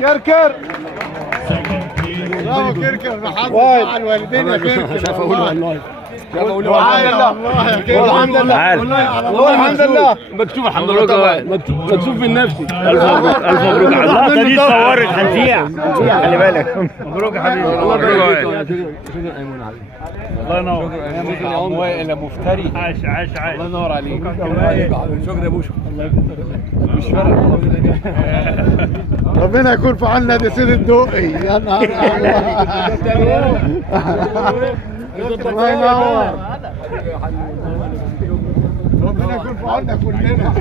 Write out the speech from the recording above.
كركر برافو كركر، نحافظ على الوالدين يا كركر. شاف اقول والله، الحمد لله الحمد لله الحمد لله. مكتوب الحمد لله طبعا، مكتوب في نفسي. الف مبروك الف مبروك على اللقطه دي صورت هنفيع، خلي بالك. مبروك يا حبيبي، الله يبارك فيك. شكرا ايمن عليك، الله ينور. شكرا يا وائل ابو مفتري، عاش عاش عاش، الله ينور عليك. شكرا يا بوشو، مش فارق. ربنا يكون في عنا دي سيد الدقي. يا نهار الله ينور. ربنا يكون في عنا كلنا.